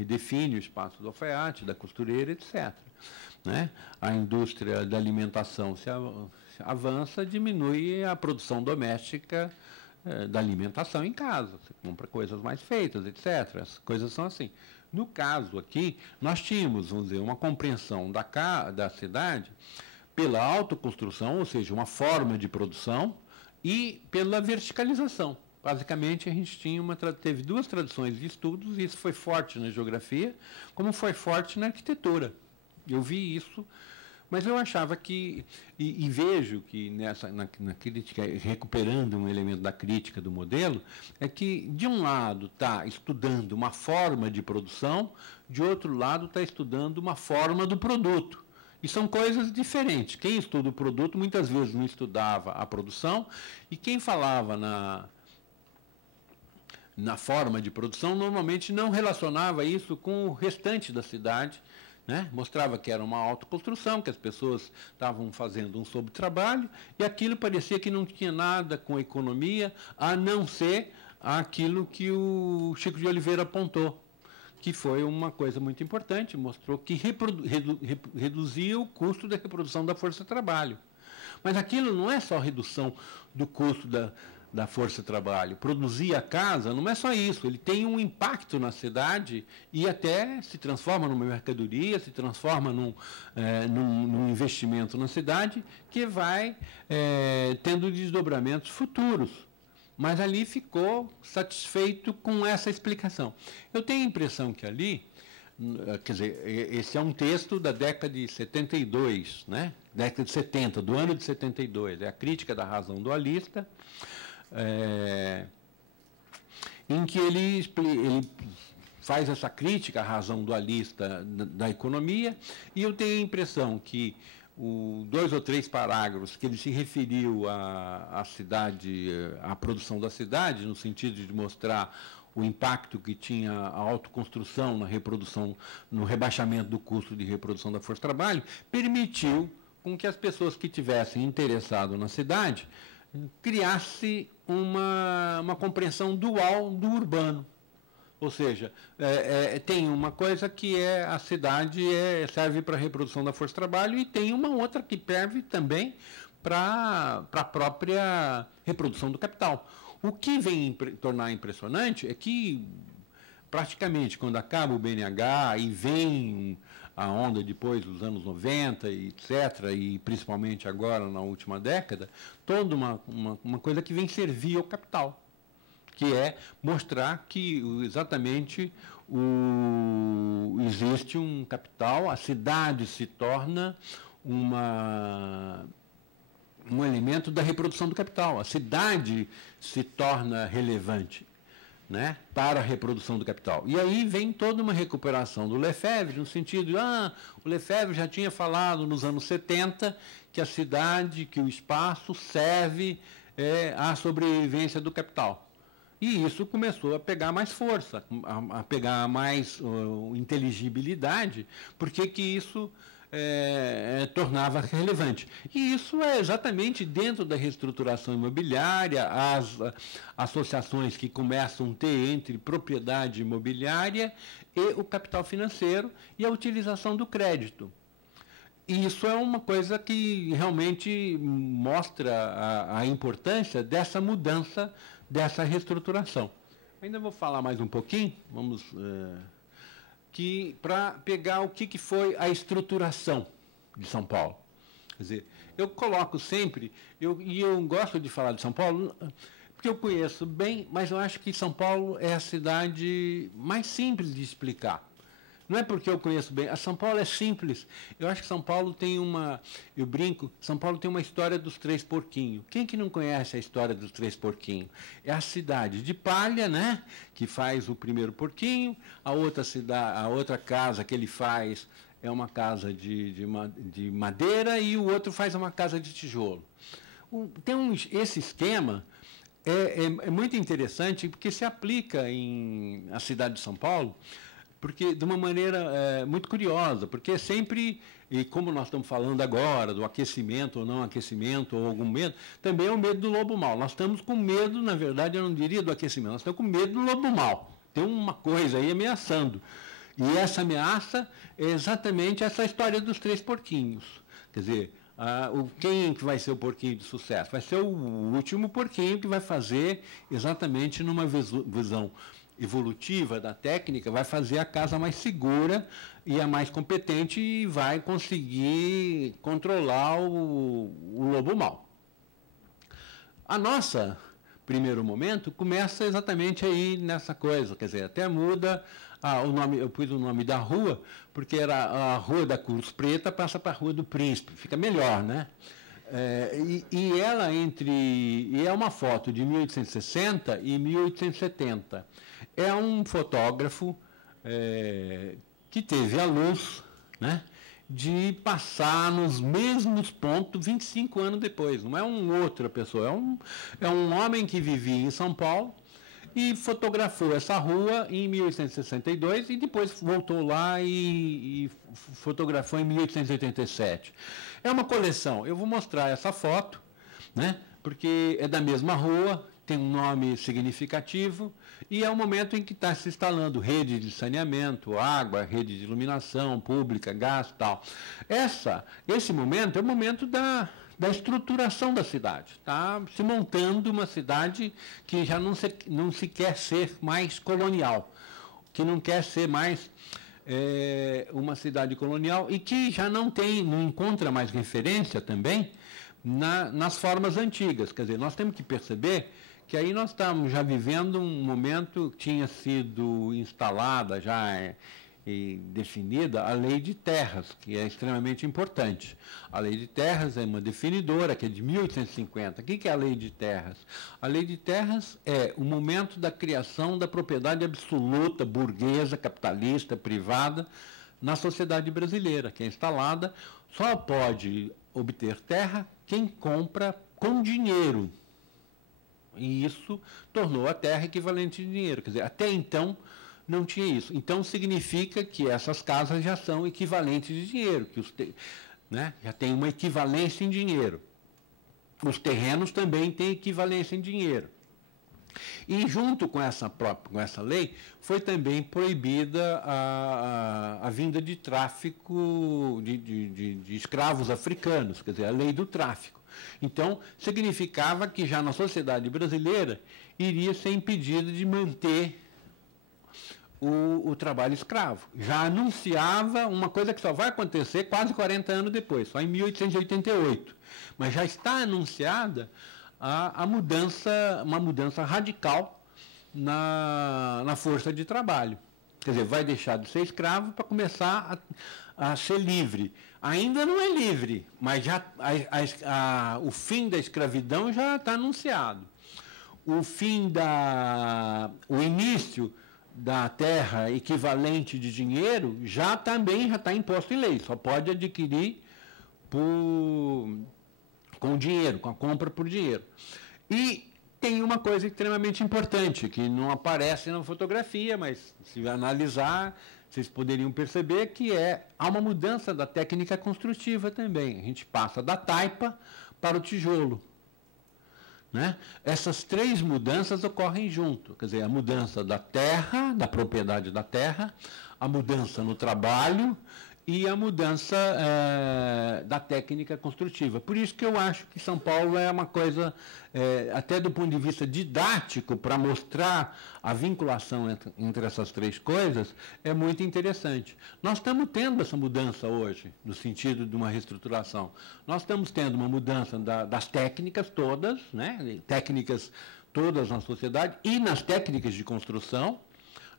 redefine o espaço do alfaiate, da costureira, etc. Né? A indústria da alimentação se avança, diminui a produção doméstica da alimentação em casa. Você compra coisas mais feitas, etc. As coisas são assim. No caso aqui, nós tínhamos, vamos dizer, uma compreensão da cidade pela autoconstrução, ou seja, uma forma de produção, e pela verticalização. Basicamente, a gente teve duas tradições de estudos, e isso foi forte na geografia, como foi forte na arquitetura. Eu vi isso, mas eu achava que, e vejo que na crítica, recuperando um elemento da crítica do modelo, é que, de um lado, está estudando uma forma de produção, de outro lado, está estudando uma forma do produto. E são coisas diferentes. Quem estuda o produto, muitas vezes não estudava a produção, e quem falava na forma de produção, normalmente não relacionava isso com o restante da cidade, né? Mostrava que era uma autoconstrução, que as pessoas estavam fazendo um sobretrabalho, e aquilo parecia que não tinha nada com economia, a não ser aquilo que o Chico de Oliveira apontou, que foi uma coisa muito importante, mostrou que reduzia o custo da reprodução da força de trabalho. Mas aquilo não é só redução do custo da força de trabalho. Produzir a casa não é só isso, ele tem um impacto na cidade e até se transforma numa mercadoria, se transforma num investimento na cidade que vai tendo desdobramentos futuros. Mas ali ficou satisfeito com essa explicação. Eu tenho a impressão que ali, quer dizer, esse é um texto da década de 72, né? Década de 70, do ano de 72, é a crítica da razão dualista, em que ele faz essa crítica à razão dualista da economia, e eu tenho a impressão que 2 ou 3 parágrafos que ele se referiu à cidade, à produção da cidade, no sentido de mostrar o impacto que tinha a autoconstrução na reprodução, no rebaixamento do custo de reprodução da força de trabalho, permitiu com que as pessoas que tivessem interessado na cidade criasse uma compreensão dual do urbano. Ou seja, tem uma coisa que a cidade serve para a reprodução da força de trabalho, e tem uma outra que serve também para a própria reprodução do capital. O que vem tornar impressionante é que, praticamente, quando acaba o BNH e vem a onda depois dos anos 90, etc., e principalmente agora, na última década, toda uma coisa que vem servir ao capital, que é mostrar que exatamente existe um capital, a cidade se torna um elemento da reprodução do capital, a cidade se torna relevante, né, para a reprodução do capital. E aí vem toda uma recuperação do Lefebvre, no sentido de, o Lefebvre já tinha falado nos anos 70 que a cidade, que o espaço serve à sobrevivência do capital. E isso começou a pegar mais força, a pegar mais inteligibilidade, porque que isso tornava relevante. E isso é exatamente dentro da reestruturação imobiliária, as associações que começam a ter entre propriedade imobiliária e o capital financeiro e a utilização do crédito. E isso é uma coisa que realmente mostra a importância dessa mudança, dessa reestruturação. Ainda vou falar mais um pouquinho, para pegar o que foi a estruturação de São Paulo. Quer dizer, eu coloco sempre, e eu gosto de falar de São Paulo, porque eu conheço bem, mas eu acho que São Paulo é a cidade mais simples de explicar. Não é porque eu conheço bem. A São Paulo é simples. Eu acho que São Paulo tem eu brinco, São Paulo tem uma história dos 3 porquinhos. Quem que não conhece a história dos 3 porquinhos? É a cidade de palha, né, que faz o primeiro porquinho, a outra casa que ele faz é uma casa de madeira, e o outro faz uma casa de tijolo. Esse esquema é muito interessante, porque se aplica à cidade de São Paulo, porque de uma maneira muito curiosa, porque sempre, e como nós estamos falando agora, do aquecimento ou não aquecimento, ou algum medo, também é o medo do lobo mau. Nós estamos com medo, na verdade, eu não diria do aquecimento, nós estamos com medo do lobo mau. Tem uma coisa aí ameaçando. E essa ameaça é exatamente essa história dos 3 porquinhos. Quer dizer, quem que vai ser o porquinho de sucesso? Vai ser o último porquinho que vai fazer exatamente numa visão evolutiva da técnica, vai fazer a casa mais segura e a mais competente e vai conseguir controlar o lobo mau. A nossa primeiro momento começa exatamente aí nessa coisa, quer dizer, até muda o nome, eu pus o nome da rua, porque era a Rua da Cruz Preta, passa para a Rua do Príncipe, fica melhor, né? E ela e é uma foto de 1860 e 1870. É um fotógrafo que teve a luz, né, de passar nos mesmos pontos 25 anos depois. Não é uma outra pessoa, é um homem que vivia em São Paulo e fotografou essa rua em 1862 e depois voltou lá e fotografou em 1887. É uma coleção. Eu vou mostrar essa foto, né, porque é da mesma rua, tem um nome significativo e é um momento em que está se instalando rede de saneamento, água, rede de iluminação pública, gás e tal. Esse momento é o momento da estruturação da cidade. Está se montando uma cidade que já não se quer ser mais colonial, que não quer ser mais uma cidade colonial e que já não encontra mais referência também nas formas antigas. Quer dizer, nós temos que perceber que aí nós estamos já vivendo um momento que tinha sido instalada já e definida a Lei de Terras, que é extremamente importante. A Lei de Terras é uma definidora, que é de 1850. O que é a Lei de Terras? A Lei de Terras é o momento da criação da propriedade absoluta, burguesa, capitalista, privada, na sociedade brasileira, que é instalada, só pode obter terra quem compra com dinheiro. E isso tornou a terra equivalente de dinheiro. Quer dizer, até então não tinha isso. Então significa que essas casas já são equivalentes de dinheiro, que já tem uma equivalência em dinheiro. Os terrenos também têm equivalência em dinheiro. E junto com essa lei, foi também proibida a vinda de tráfico de escravos africanos, quer dizer, a lei do tráfico. Então, significava que já na sociedade brasileira iria ser impedido de manter o trabalho escravo. Já anunciava uma coisa que só vai acontecer quase 40 anos depois, só em 1888. Mas já está anunciada uma mudança radical na força de trabalho. Quer dizer, vai deixar de ser escravo para começar a ser livre. Ainda não é livre, mas já o fim da escravidão já está anunciado. O início da terra equivalente de dinheiro também já está imposto em lei, só pode adquirir com dinheiro, com a compra por dinheiro. E tem uma coisa extremamente importante, que não aparece na fotografia, mas se analisar, vocês poderiam perceber que há uma mudança da técnica construtiva também. A gente passa da taipa para o tijolo. Né? Essas 3 mudanças ocorrem junto, quer dizer, a mudança da terra, da propriedade da terra, a mudança no trabalho e a mudança da técnica construtiva. Por isso que eu acho que São Paulo é uma coisa, até do ponto de vista didático, para mostrar a vinculação entre essas 3 coisas, é muito interessante. Nós estamos tendo essa mudança hoje, no sentido de uma reestruturação. Nós estamos tendo uma mudança das técnicas todas, né? Técnicas todas na sociedade e nas técnicas de construção.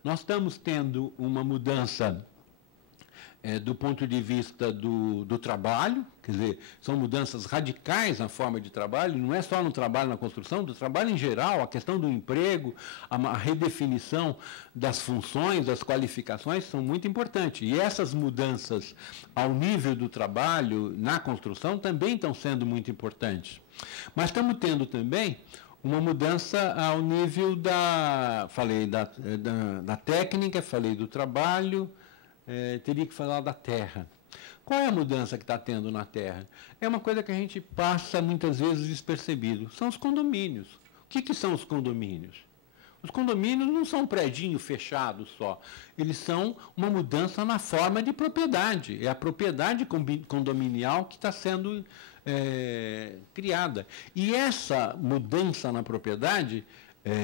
Nós estamos tendo uma mudança do ponto de vista do trabalho, quer dizer, são mudanças radicais na forma de trabalho, não é só no trabalho, na construção, do trabalho em geral, a questão do emprego, a redefinição das funções, das qualificações, são muito importantes. E essas mudanças ao nível do trabalho, na construção, também estão sendo muito importantes. Mas estamos tendo também uma mudança ao nível falei da técnica, falei do trabalho, teria que falar da terra. Qual é a mudança que está tendo na terra? É uma coisa que a gente passa muitas vezes despercebido. São os condomínios. O que são os condomínios? Os condomínios não são um predinho fechado só, eles são uma mudança na forma de propriedade. É a propriedade condominial que está sendo criada. E essa mudança na propriedade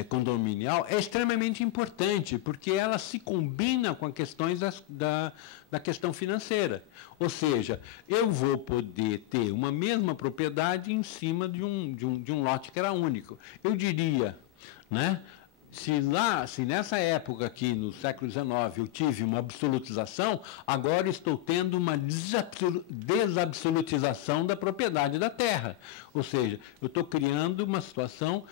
condominial é extremamente importante, porque ela se combina com as questões da questão financeira. Ou seja, eu vou poder ter uma mesma propriedade em cima de um lote que era único. Eu diria, né? Se nessa época aqui, no século XIX, eu tive uma absolutização, agora estou tendo uma desabsolutização da propriedade da terra. Ou seja, eu estou criando uma situação,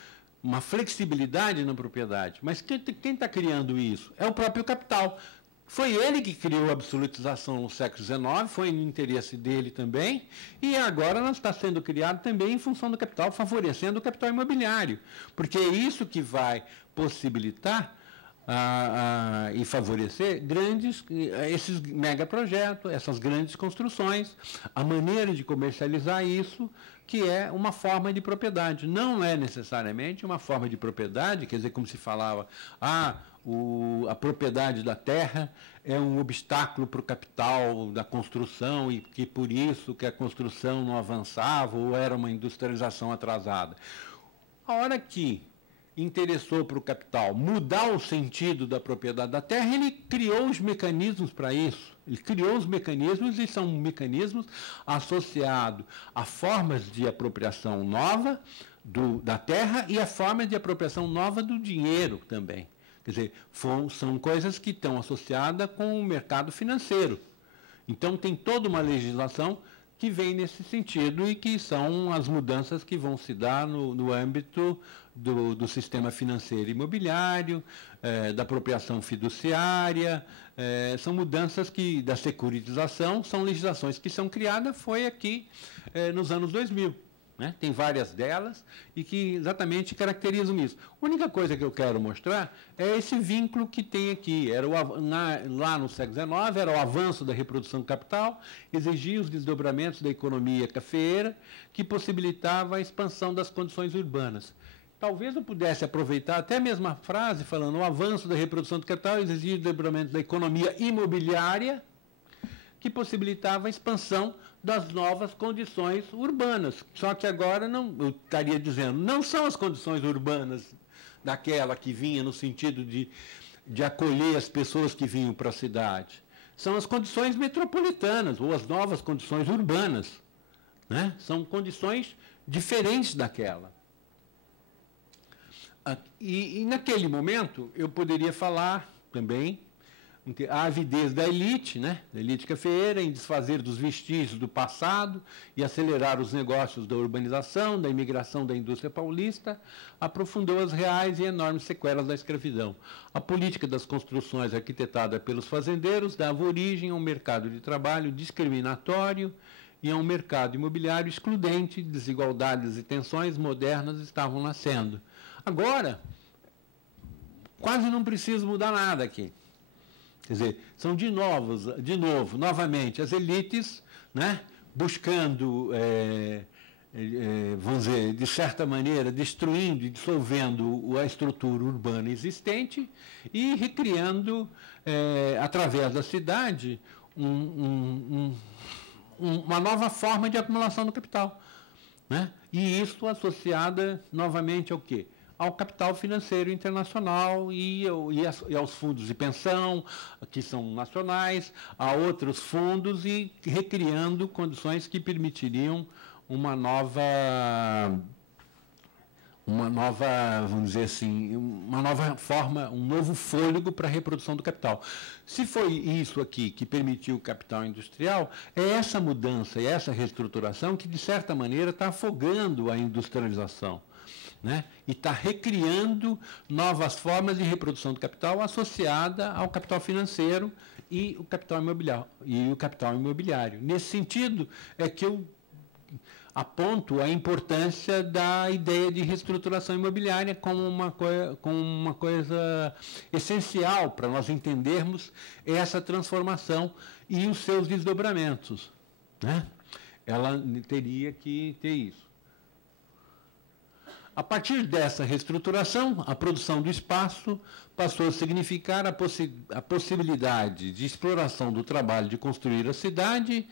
uma flexibilidade na propriedade. Mas quem está criando isso? É o próprio capital. Foi ele que criou a absolutização no século XIX, foi no interesse dele também, e agora ela está sendo criada também em função do capital, favorecendo o capital imobiliário, porque é isso que vai possibilitar e favorecer esses megaprojetos, essas grandes construções, a maneira de comercializar isso, que é uma forma de propriedade. Não é necessariamente uma forma de propriedade, quer dizer, como se falava, a propriedade da terra é um obstáculo para o capital da construção e que por isso que a construção não avançava ou era uma industrialização atrasada. A hora que interessou para o capital mudar o sentido da propriedade da terra, ele criou os mecanismos para isso. Ele criou os mecanismos e são mecanismos associados a formas de apropriação nova da terra e a forma de apropriação nova do dinheiro também. Quer dizer, são coisas que estão associadas com o mercado financeiro. Então, tem toda uma legislação que vem nesse sentido e que são as mudanças que vão se dar no âmbito do sistema financeiro e imobiliário, da apropriação fiduciária, são mudanças da securitização, são legislações que são criadas, foi aqui nos anos 2000. Né? Tem várias delas e que exatamente caracterizam isso. A única coisa que eu quero mostrar é esse vínculo que tem aqui. Lá no século XIX, era o avanço da reprodução do capital, exigia os desdobramentos da economia cafeeira, que possibilitava a expansão das condições urbanas. Talvez eu pudesse aproveitar até a mesma frase, falando o avanço da reprodução do capital exigia o desdobramento da economia imobiliária, que possibilitava a expansão das novas condições urbanas. Só que agora, eu estaria dizendo, não são as condições urbanas daquela que vinha no sentido de acolher as pessoas que vinham para a cidade. São as condições metropolitanas, ou as novas condições urbanas. Né? São condições diferentes daquela. E naquele momento, eu poderia falar também a avidez da elite, né, da elite cafeeira, em desfazer dos vestígios do passado e acelerar os negócios da urbanização, da imigração da indústria paulista, aprofundou as reais e enormes sequelas da escravidão. A política das construções arquitetada pelos fazendeiros dava origem a um mercado de trabalho discriminatório e a um mercado imobiliário excludente, desigualdades e tensões modernas estavam nascendo. Agora, quase não preciso mudar nada aqui. Quer dizer, são novamente, as elites, né, buscando, vamos dizer, de certa maneira, destruindo e dissolvendo a estrutura urbana existente e recriando, através da cidade, uma nova forma de acumulação do capital. Né? E isso associada, novamente, ao quê? Ao capital financeiro internacional e aos fundos de pensão, que são nacionais, a outros fundos, e recriando condições que permitiriam uma nova, vamos dizer assim, uma nova forma, um novo fôlego para a reprodução do capital. Se foi isso aqui que permitiu o capital industrial, é essa mudança, é essa reestruturação que, de certa maneira, está afogando a industrialização. Né? E está recriando novas formas de reprodução do capital associada ao capital financeiro e o capital imobiliário. Nesse sentido, é que eu aponto a importância da ideia de reestruturação imobiliária como uma coisa essencial para nós entendermos essa transformação e os seus desdobramentos. Né? Ela teria que ter isso. A partir dessa reestruturação, a produção do espaço passou a significar a possibilidade de exploração do trabalho de construir a cidade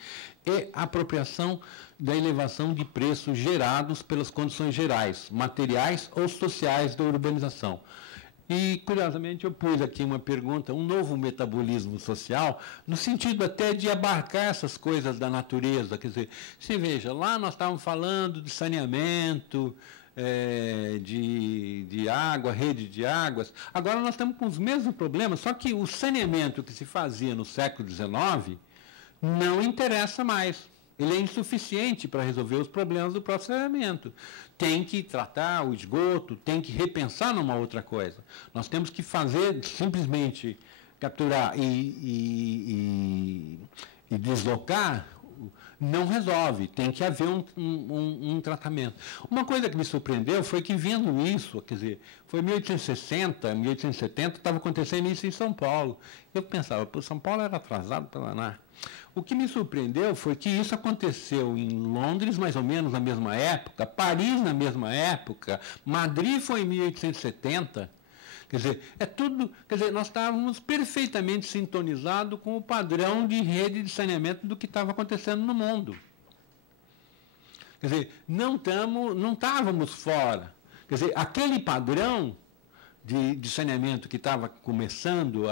e a apropriação da elevação de preços gerados pelas condições gerais, materiais ou sociais da urbanização. E, curiosamente, eu pus aqui uma pergunta, um novo metabolismo social, no sentido até de abarcar essas coisas da natureza. Quer dizer, você veja, lá nós estávamos falando de saneamento, de água, rede de águas. Agora nós estamos com os mesmos problemas, só que o saneamento que se fazia no século XIX não interessa mais. Ele é insuficiente para resolver os problemas do próprio saneamento. Tem que tratar o esgoto, tem que repensar numa outra coisa. Nós temos que fazer, simplesmente capturar e deslocar, não resolve, tem que haver um tratamento. Uma coisa que me surpreendeu foi que, vendo isso, quer dizer, foi em 1860, 1870, estava acontecendo isso em São Paulo. Eu pensava, São Paulo era atrasado para danar. O que me surpreendeu foi que isso aconteceu em Londres, mais ou menos na mesma época, Paris na mesma época, Madrid foi em 1870. Quer dizer, nós estávamos perfeitamente sintonizados com o padrão de rede de saneamento do que estava acontecendo no mundo. Quer dizer, não estávamos fora. Quer dizer, aquele padrão de saneamento que estava começando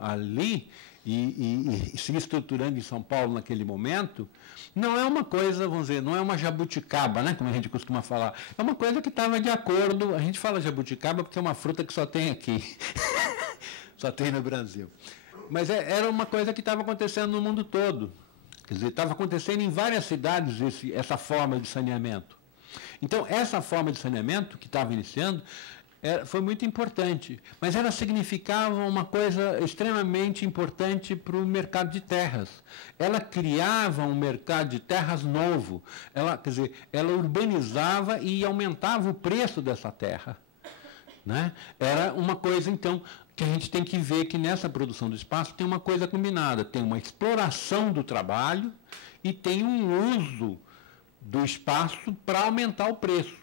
ali e se estruturando em São Paulo naquele momento, não é uma coisa, vamos dizer, não é uma jabuticaba, né, como a gente costuma falar. É uma coisa que estava de acordo. A gente fala jabuticaba porque é uma fruta que só tem aqui, só tem no Brasil. Mas era uma coisa que estava acontecendo no mundo todo. Quer dizer, estava acontecendo em várias cidades essa forma de saneamento. Então, essa forma de saneamento que estava iniciando foi muito importante, mas ela significava uma coisa extremamente importante para o mercado de terras. Ela criava um mercado de terras novo. Quer dizer, ela urbanizava e aumentava o preço dessa terra. Né? Era uma coisa, então, que a gente tem que ver que nessa produção do espaço tem uma coisa combinada. Tem uma exploração do trabalho e tem um uso do espaço para aumentar o preço.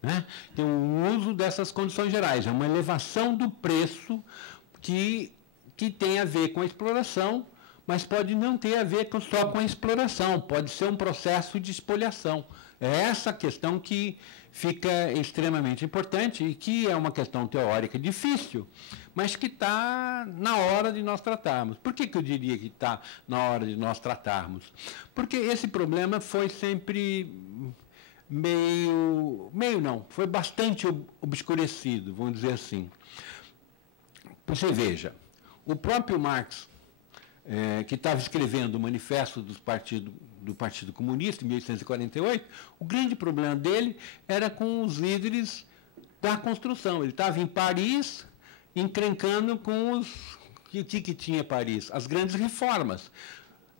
Né? Tem o uso dessas condições gerais, é uma elevação do preço que tem a ver com a exploração, mas pode não ter a ver só com a exploração, pode ser um processo de espoliação. É essa questão que fica extremamente importante e que é uma questão teórica difícil, mas que está na hora de nós tratarmos. Por que eu diria que está na hora de nós tratarmos? Porque esse problema foi sempre foi bastante obscurecido, vamos dizer assim. Você veja, o próprio Marx, que estava escrevendo o Manifesto do Partido Comunista, em 1848, o grande problema dele era com os líderes da construção. Ele estava em Paris, encrencando com os... O que tinha Paris? As grandes reformas,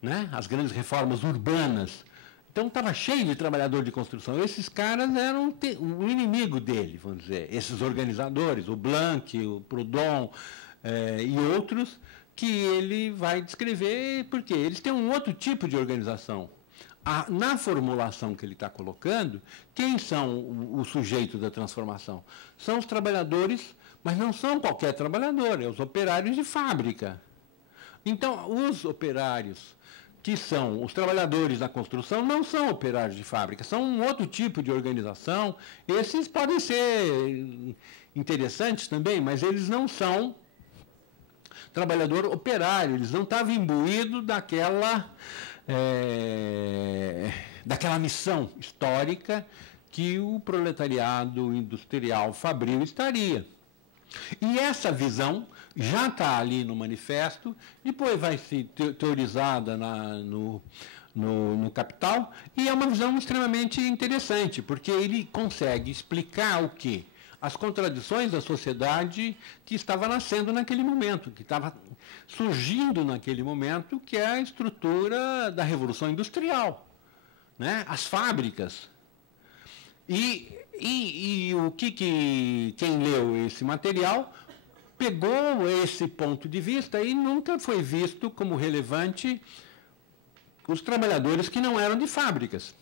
né? As grandes reformas urbanas. Então, estava cheio de trabalhador de construção. Esses caras eram o inimigo dele, vamos dizer. Esses organizadores, o Blanc, o Proudhon e outros, que ele vai descrever, porque eles têm um outro tipo de organização. Na formulação que ele está colocando, quem são o sujeito da transformação? São os trabalhadores, mas não são qualquer trabalhador, é os operários de fábrica. Então, os operários que são os trabalhadores da construção, não são operários de fábrica, são um outro tipo de organização. Esses podem ser interessantes também, mas eles não são trabalhador operário, eles não estavam imbuídos daquela missão histórica que o proletariado industrial fabril estaria. E essa visão já está ali no manifesto, depois vai ser teorizada no Capital, e é uma visão extremamente interessante, porque ele consegue explicar o quê? As contradições da sociedade que estava nascendo naquele momento, que estava surgindo naquele momento, que é a estrutura da Revolução Industrial, né? As fábricas. E o que quem leu esse material pegou esse ponto de vista e nunca foi visto como relevante os trabalhadores que não eram de fábricas.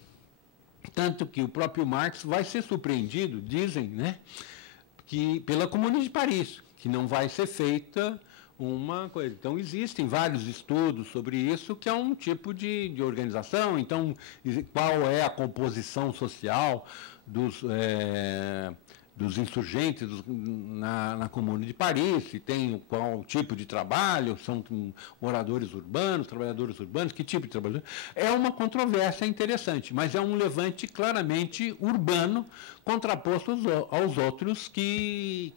Tanto que o próprio Marx vai ser surpreendido, dizem, né, que pela Comune de Paris, que não vai ser feita uma coisa. Então, existem vários estudos sobre isso, que é um tipo de organização. Então, qual é a composição social dos insurgentes na Comune de Paris, se tem qual tipo de trabalho, são moradores urbanos, trabalhadores urbanos, que tipo de trabalho. É uma controvérsia interessante, mas é um levante claramente urbano, contraposto aos outros, que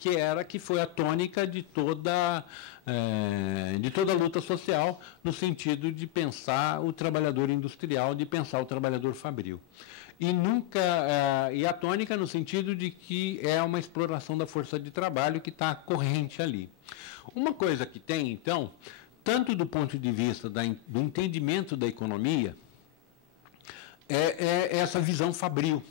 foi a tônica de toda a luta social, no sentido de pensar o trabalhador industrial, de pensar o trabalhador fabril. E a tônica no sentido de que é uma exploração da força de trabalho que está corrente ali. Uma coisa que tem, então, tanto do ponto de vista do entendimento da economia, é essa visão fabril.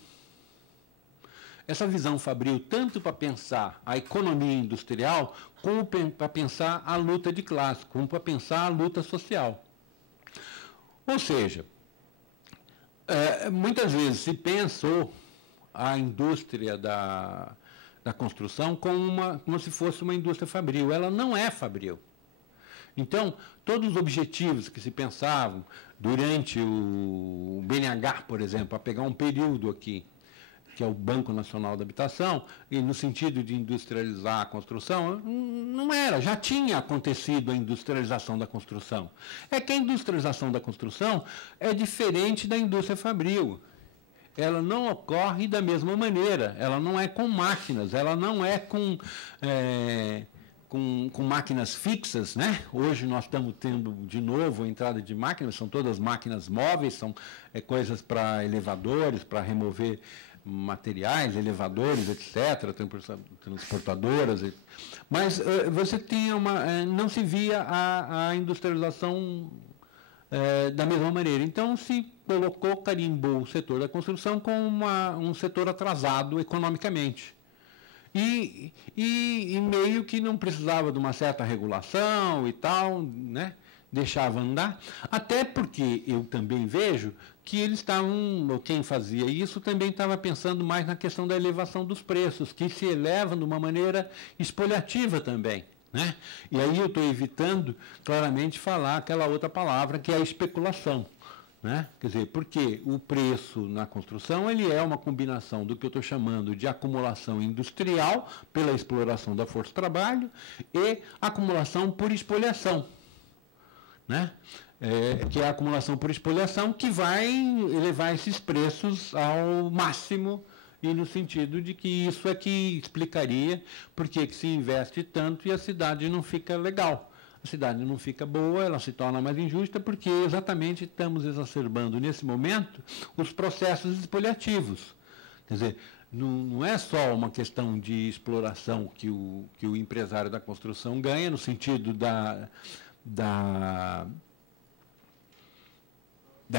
Essa visão fabril, tanto para pensar a economia industrial, como para pensar a luta de classe, como para pensar a luta social. Ou seja, muitas vezes se pensou a indústria da construção como se fosse uma indústria fabril. Ela não é fabril. Então, todos os objetivos que se pensavam durante o BNH, por exemplo, a pegar um período aqui, que é o Banco Nacional da Habitação, e no sentido de industrializar a construção, não era, já tinha acontecido a industrialização da construção. É que a industrialização da construção é diferente da indústria fabril. Ela não ocorre da mesma maneira, ela não é com máquinas, ela não é com máquinas fixas, né? Hoje nós estamos tendo de novo a entrada de máquinas, são todas máquinas móveis, são coisas para elevadores, para remover materiais, elevadores, etc., transportadoras, mas você tinha não se via a industrialização da mesma maneira. Então se carimbou o setor da construção como um setor atrasado economicamente. E meio que não precisava de uma certa regulação e tal, né? Deixava andar, até porque eu também vejo que eles estavam, quem fazia isso também estava pensando mais na questão da elevação dos preços, que se elevam de uma maneira espoliativa também, né? E aí eu estou evitando claramente falar aquela outra palavra que é a especulação, né? Quer dizer, porque o preço na construção ele é uma combinação do que eu estou chamando de acumulação industrial pela exploração da força de trabalho e acumulação por espoliação, né? Que é a acumulação por espoliação que vai elevar esses preços ao máximo, e no sentido de que isso é que explicaria por que se investe tanto e a cidade não fica legal. A cidade não fica boa, ela se torna mais injusta, porque exatamente estamos exacerbando nesse momento os processos espoliativos. Quer dizer, não é só uma questão de exploração que o empresário da construção ganha, no sentido da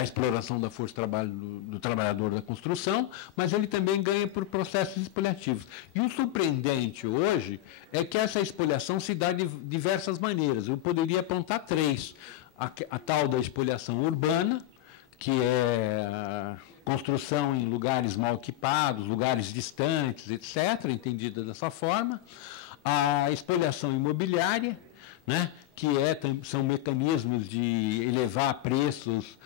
exploração da força de trabalho do trabalhador da construção, mas ele também ganha por processos espoliativos. E o surpreendente hoje é que essa espoliação se dá de diversas maneiras. Eu poderia apontar três. A tal da espoliação urbana, que é a construção em lugares mal equipados, lugares distantes, etc., entendida dessa forma. A espoliação imobiliária, né, que são mecanismos de elevar preços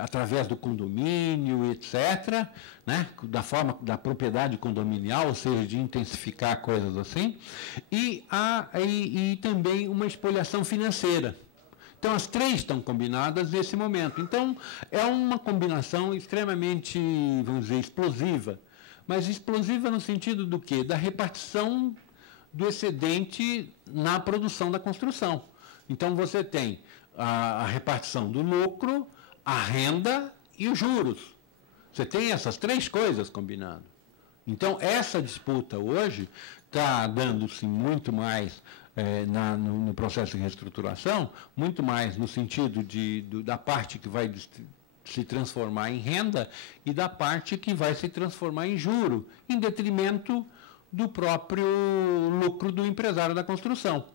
através do condomínio, etc., né, da forma da propriedade condominial, ou seja, de intensificar coisas assim, e também uma espoliação financeira. Então, as três estão combinadas nesse momento. Então, é uma combinação extremamente, vamos dizer, explosiva, mas explosiva no sentido do quê? Da repartição do excedente na produção da construção. Então, você tem a repartição do lucro, a renda e os juros. Você tem essas três coisas combinando. Então, essa disputa hoje está dando-se muito mais no processo de reestruturação, muito mais no sentido da parte que vai se transformar em renda e da parte que vai se transformar em juro, em detrimento do próprio lucro do empresário da construção.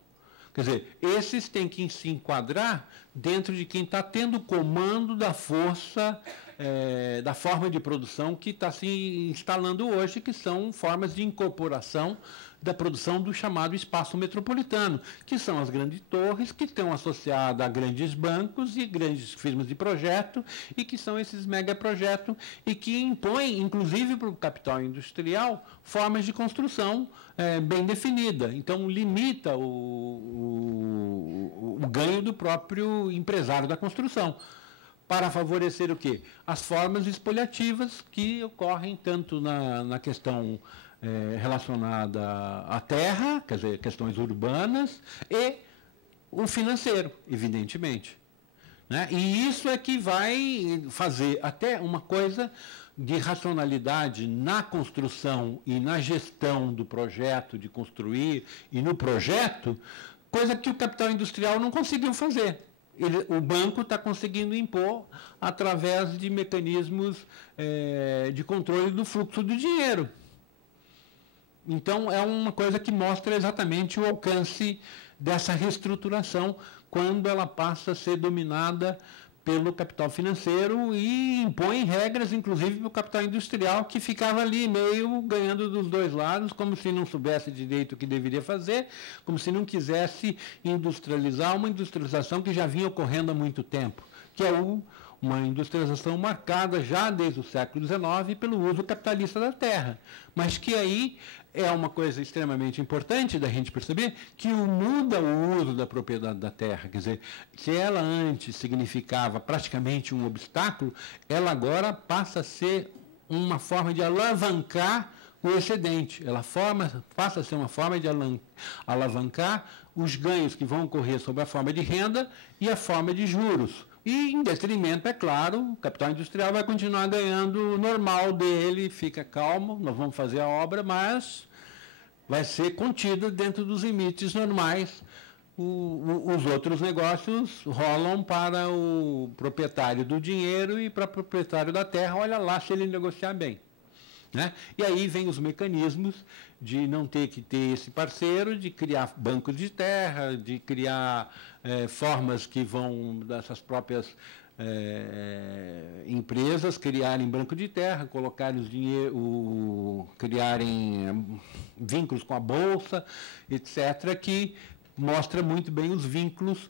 Quer dizer, esses têm que se enquadrar dentro de quem está tendo comando da força, da forma de produção que está se instalando hoje, que são formas de incorporação da produção do chamado espaço metropolitano, que são as grandes torres que estão associadas a grandes bancos e grandes firmas de projeto, e que são esses megaprojetos, e que impõem, inclusive para o capital industrial, formas de construção bem definida. Então, limita o ganho do próprio empresário da construção, para favorecer o quê? As formas espoliativas que ocorrem tanto na questão relacionada à terra, quer dizer, questões urbanas, e o financeiro, evidentemente. Né? E isso é que vai fazer até uma coisa de racionalidade na construção e na gestão do projeto, de construir, e no projeto, coisa que o capital industrial não conseguiu fazer. O banco está conseguindo impor através de mecanismos de controle do fluxo do dinheiro. Então, é uma coisa que mostra exatamente o alcance dessa reestruturação quando ela passa a ser dominada pelo capital financeiro e impõe regras, inclusive, para o capital industrial, que ficava ali meio ganhando dos dois lados, como se não soubesse direito o que deveria fazer, como se não quisesse industrializar uma industrialização que já vinha ocorrendo há muito tempo, que é uma industrialização marcada já desde o século XIX pelo uso capitalista da terra, mas que aí é uma coisa extremamente importante da gente perceber que muda o uso da propriedade da terra. Quer dizer, se ela antes significava praticamente um obstáculo, ela agora passa a ser uma forma de alavancar o excedente. Ela passa a ser uma forma de alavancar os ganhos que vão ocorrer sob a forma de renda e a forma de juros. E, em detrimento, é claro, o capital industrial vai continuar ganhando o normal dele, fica calmo, nós vamos fazer a obra, mas vai ser contido dentro dos limites normais. Os outros negócios rolam para o proprietário do dinheiro e para o proprietário da terra, olha lá se ele negociar bem. Né? E aí vem os mecanismos de não ter que ter esse parceiro, de criar bancos de terra, de criar formas que vão dessas próprias empresas criarem banco de terra, colocarem criarem vínculos com a bolsa, etc., que mostra muito bem os vínculos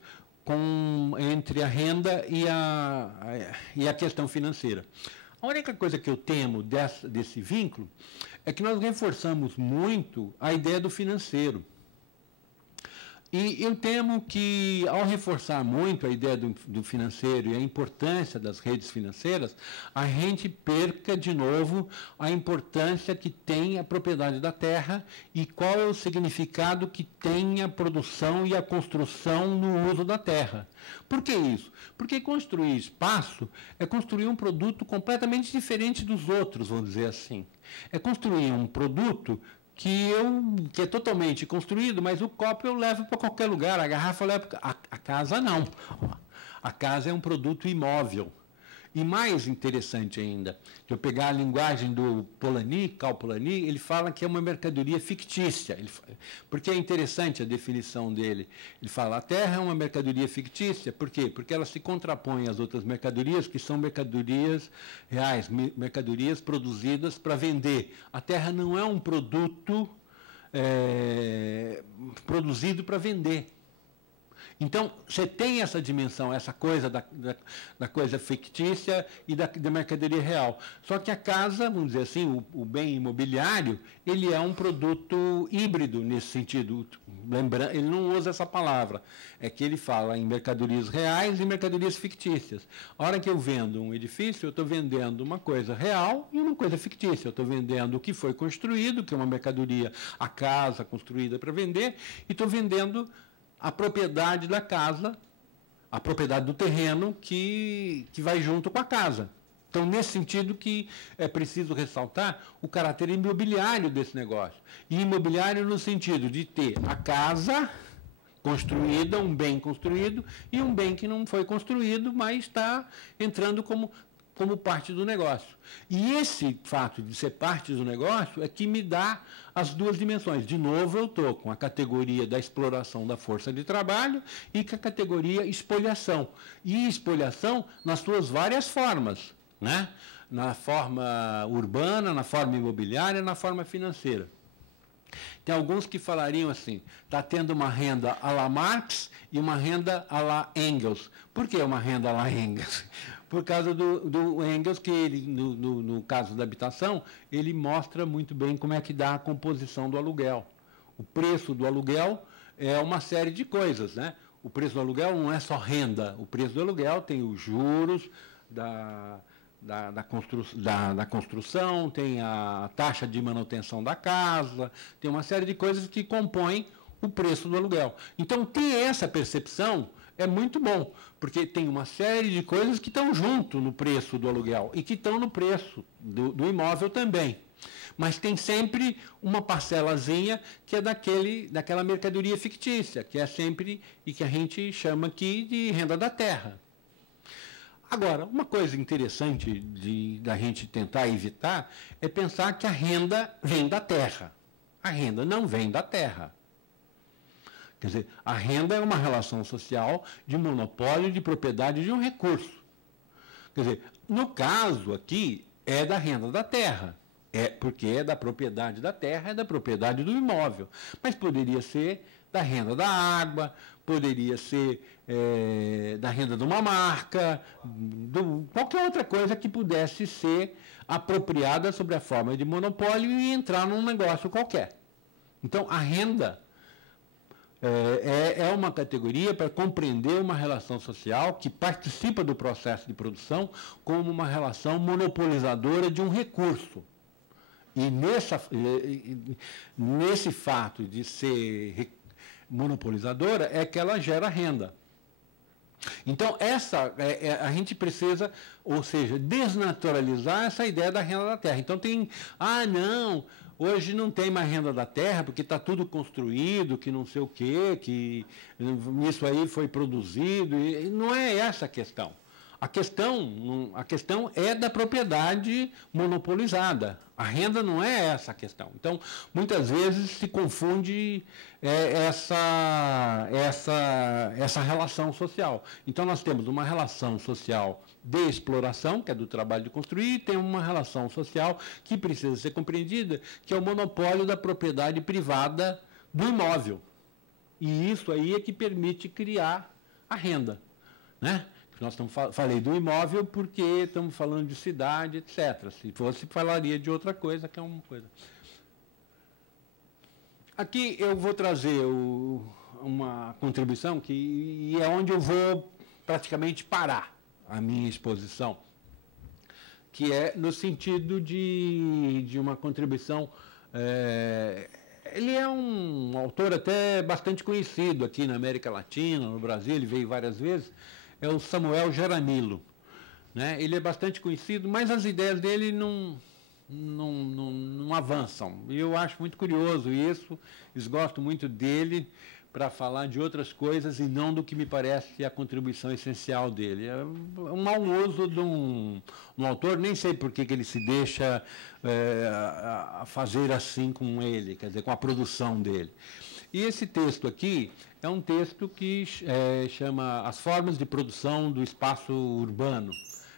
entre a renda e a questão financeira. A única coisa que eu temo desse vínculo é que nós reforçamos muito a ideia do financeiro. E eu temo que, ao reforçar muito a ideia do financeiro e a importância das redes financeiras, a gente perca de novo a importância que tem a propriedade da terra e qual é o significado que tem a produção e a construção no uso da terra. Por que isso? Porque construir espaço é construir um produto completamente diferente dos outros, vamos dizer assim. É construir um produto que é totalmente construído, mas o copo eu levo para qualquer lugar, a garrafa eu levo... A casa não. A casa é um produto imóvel. E mais interessante ainda, se eu pegar a linguagem do Polanyi, Karl Polanyi, ele fala que é uma mercadoria fictícia. Porque é interessante a definição dele. Ele fala, a terra é uma mercadoria fictícia. Por quê? Porque ela se contrapõe às outras mercadorias, que são mercadorias reais, mercadorias produzidas para vender. A terra não é um produto produzido para vender. Então, você tem essa dimensão, essa coisa da coisa fictícia e da mercadoria real. Só que a casa, vamos dizer assim, o bem imobiliário, ele é um produto híbrido nesse sentido. Lembrando, ele não usa essa palavra. É que ele fala em mercadorias reais e mercadorias fictícias. A hora que eu vendo um edifício, eu estou vendendo uma coisa real e uma coisa fictícia. Eu estou vendendo o que foi construído, que é uma mercadoria, a casa construída para vender, e estou vendendo a propriedade da casa, a propriedade do terreno que vai junto com a casa. Então, nesse sentido que é preciso ressaltar o caráter imobiliário desse negócio. E imobiliário no sentido de ter a casa construída, um bem construído, e um bem que não foi construído, mas está entrando como como parte do negócio. E esse fato de ser parte do negócio é que me dá as duas dimensões. De novo, eu estou com a categoria da exploração da força de trabalho e com a categoria espoliação. E espoliação nas suas várias formas, né? Na forma urbana, na forma imobiliária, na forma financeira. Tem alguns que falariam assim, está tendo uma renda à la Marx e uma renda à la Engels. Por que uma renda à la Engels? Por causa do Engels, que ele, no caso da habitação, ele mostra muito bem como é que dá a composição do aluguel. O preço do aluguel é uma série de coisas, né? O preço do aluguel não é só renda, o preço do aluguel tem os juros da construção, tem a taxa de manutenção da casa, tem uma série de coisas que compõem o preço do aluguel. Então, ter essa percepção é muito bom, porque tem uma série de coisas que estão junto no preço do aluguel e que estão no preço do imóvel também. Mas tem sempre uma parcelazinha que é daquela mercadoria fictícia, que é sempre, e que a gente chama aqui de renda da terra. Agora, uma coisa interessante da gente tentar evitar é pensar que a renda vem da terra. A renda não vem da terra. Quer dizer, a renda é uma relação social de monopólio de propriedade de um recurso. Quer dizer, no caso aqui, é da renda da terra. Porque é da propriedade da terra, é da propriedade do imóvel. Mas poderia ser da renda da água, poderia ser da renda de uma marca, qualquer outra coisa que pudesse ser apropriada sob a forma de monopólio e entrar num negócio qualquer. Então, a renda é uma categoria para compreender uma relação social que participa do processo de produção como uma relação monopolizadora de um recurso. E nesse fato de ser monopolizadora é que ela gera renda. Então, a gente precisa, ou seja, desnaturalizar essa ideia da renda da terra. Então, não, hoje não tem mais renda da terra porque está tudo construído, que não sei o quê, que isso aí foi produzido. E não é essa a questão. A questão é da propriedade monopolizada. A renda não é essa a questão. Então, muitas vezes se confunde essa relação social. Então, nós temos uma relação social de exploração, que é do trabalho de construir, e tem uma relação social que precisa ser compreendida, que é o monopólio da propriedade privada do imóvel. E isso aí é que permite criar a renda, né? Falei do imóvel porque estamos falando de cidade, etc. Se fosse, falaria de outra coisa, que é uma coisa. Aqui eu vou trazer uma contribuição que é onde eu vou praticamente parar a minha exposição, que é no sentido de uma contribuição. Ele é um autor até bastante conhecido aqui na América Latina, no Brasil, ele veio várias vezes. É o Samuel Jaramillo, né? Ele é bastante conhecido, mas as ideias dele não avançam. E eu acho muito curioso isso, gosto muito dele para falar de outras coisas e não do que me parece a contribuição essencial dele. É um mau uso de um autor, nem sei por que ele se deixa fazer assim com ele, quer dizer, com a produção dele. E esse texto aqui é um texto que chama As Formas de Produção do Espaço Urbano.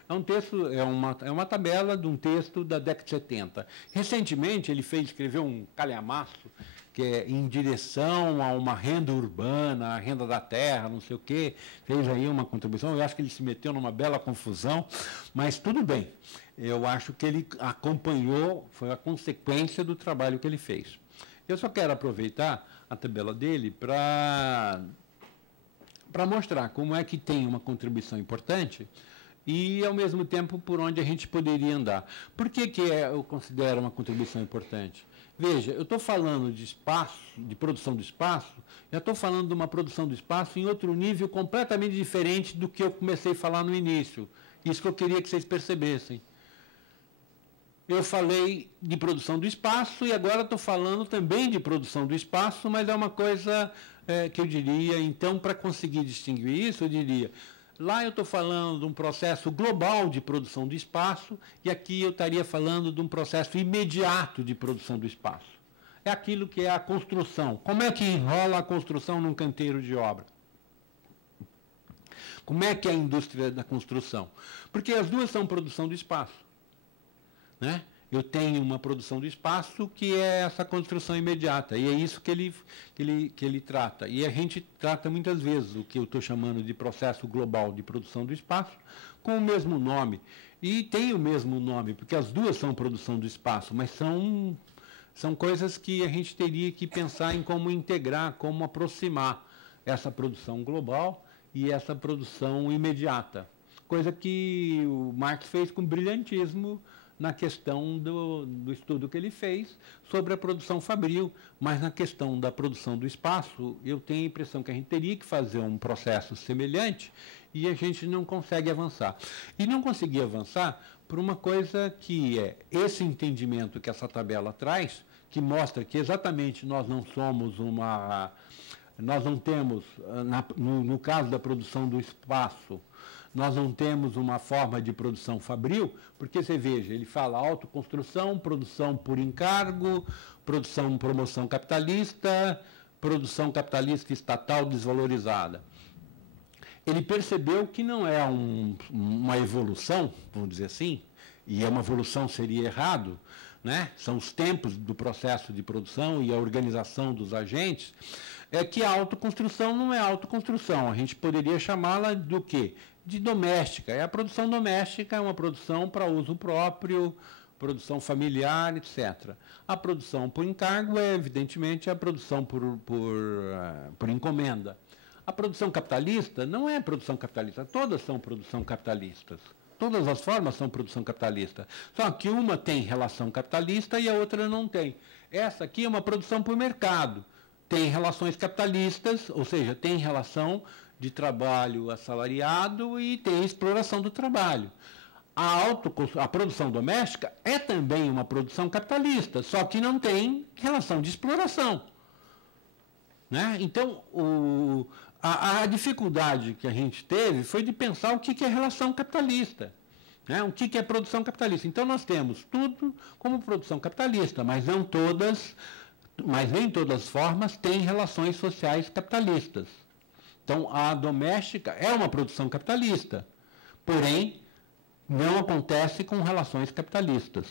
É um texto, é uma tabela de um texto da década de 70. Recentemente, ele escreveu um calhamaço, que é em direção a uma renda urbana, a renda da terra, não sei o quê. Fez aí uma contribuição, eu acho que ele se meteu numa bela confusão, mas tudo bem. Eu acho que ele acompanhou, foi a consequência do trabalho que ele fez. Eu só quero aproveitar a tabela dele para mostrar como é que tem uma contribuição importante e, ao mesmo tempo, por onde a gente poderia andar. Por que eu considero uma contribuição importante? Veja, eu estou falando de espaço, de produção do espaço, já estou falando de uma produção do espaço em outro nível completamente diferente do que eu comecei a falar no início. Isso que eu queria que vocês percebessem. Eu falei de produção do espaço e agora estou falando também de produção do espaço, mas é uma coisa que eu diria, então, para conseguir distinguir isso, eu diria, Lá eu estou falando de um processo global de produção do espaço, e aqui eu estaria falando de um processo imediato de produção do espaço. É aquilo que é a construção. Como é que rola a construção num canteiro de obra? Como é que é a indústria da construção? Porque as duas são produção do espaço, né? Eu tenho uma produção do espaço que é essa construção imediata, e é isso que ele trata. E a gente trata muitas vezes o que eu estou chamando de processo global de produção do espaço com o mesmo nome. E tem o mesmo nome, porque as duas são produção do espaço, mas são coisas que a gente teria que pensar em como integrar, como aproximar essa produção global e essa produção imediata. Coisa que o Marx fez com brilhantismo na questão do estudo que ele fez sobre a produção fabril, mas na questão da produção do espaço, eu tenho a impressão que a gente teria que fazer um processo semelhante e a gente não consegue avançar. E não conseguir avançar por uma coisa que é esse entendimento que essa tabela traz, que mostra que exatamente nós não somos uma... Nós não temos, no caso da produção do espaço, nós não temos uma forma de produção fabril, porque você veja, ele fala autoconstrução, produção por encargo, promoção capitalista, produção capitalista estatal desvalorizada. Ele percebeu que não é uma evolução, vamos dizer assim, e uma evolução seria errado, né? São os tempos do processo de produção e a organização dos agentes, é que a autoconstrução não é autoconstrução. A gente poderia chamá-la do quê? De doméstica. A produção doméstica é uma produção para uso próprio, produção familiar, etc. A produção por encargo é, evidentemente, a produção por encomenda. A produção capitalista não é produção capitalista, todas são produção capitalistas. Todas as formas são produção capitalista. Só que uma tem relação capitalista e a outra não tem. Essa aqui é uma produção por mercado. Tem relações capitalistas, ou seja, tem relação de trabalho assalariado e tem exploração do trabalho. A produção doméstica é também uma produção capitalista, só que não tem relação de exploração, né? Então, a dificuldade que a gente teve foi de pensar o que é relação capitalista, né? O que é produção capitalista. Então, nós temos tudo como produção capitalista, mas nem todas as formas têm relações sociais capitalistas. Então, a doméstica é uma produção capitalista, porém, não acontece com relações capitalistas.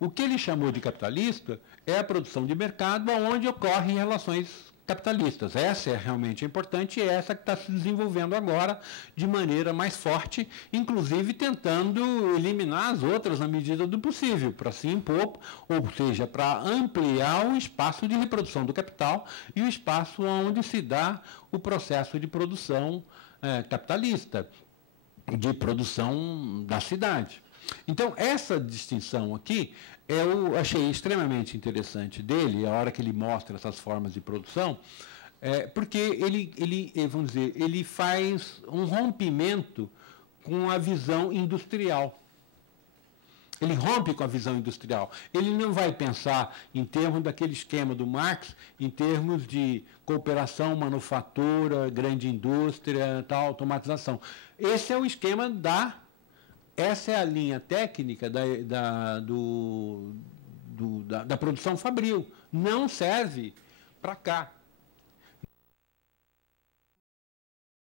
O que ele chamou de capitalista é a produção de mercado onde ocorrem relações capitalistas. Essa é realmente importante e é essa que está se desenvolvendo agora de maneira mais forte, inclusive tentando eliminar as outras na medida do possível, para se impor, ou seja, para ampliar o espaço de reprodução do capital e o espaço onde se dá o processo de produção capitalista, de produção da cidade. Então, essa distinção aqui, eu achei extremamente interessante dele, a hora que ele mostra essas formas de produção, porque vamos dizer, ele faz um rompimento com a visão industrial. Ele rompe com a visão industrial. Ele não vai pensar em termos daquele esquema do Marx, em termos de cooperação, manufatura, grande indústria, tal, automatização. Esse é o esquema essa é a linha técnica da produção fabril. Não serve para cá.